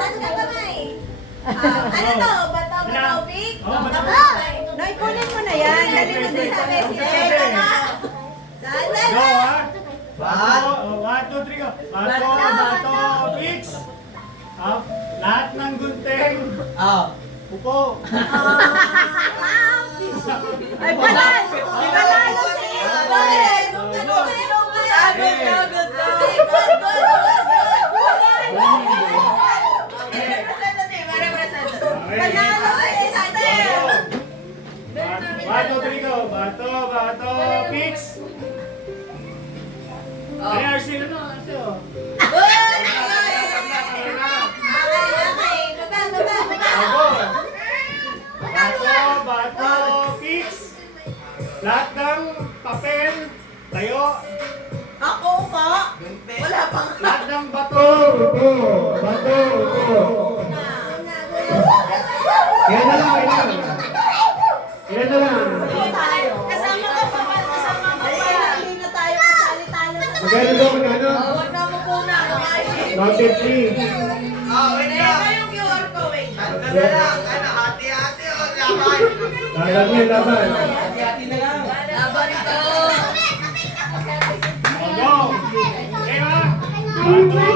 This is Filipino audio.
Taas ka kamay. Ano to? Bataw, big? Nay, kunin mo na yan. Dali mo din sa message. Go, ha? Bato. 1, 2, 3, go. Bato, fix. Lahat ng gunting. Upo. Ay, panalo! Panalo si Isabel! Panalo si Isabel! 1, 2, 3, go. Bato, fix. Ay, Arcelo na. Arcelo. Bato, fix. Lahat ng papel, tayo. Ako po? Wala pang Lahat ng bato, upo. Bato, upo. Ilan na lang, ilan. Ilan na lang. Kasama ka pa ba? Kasama ka pa. Hindi na tayo kasali-talo. Magkano daw, magkano? Huwag na mo po na. 150. Kayong QR ko, wait. Hati-hati o laban. Laban yan, laban. Hati-hati na lang. Laban ko. Go! Okay ba? Bato,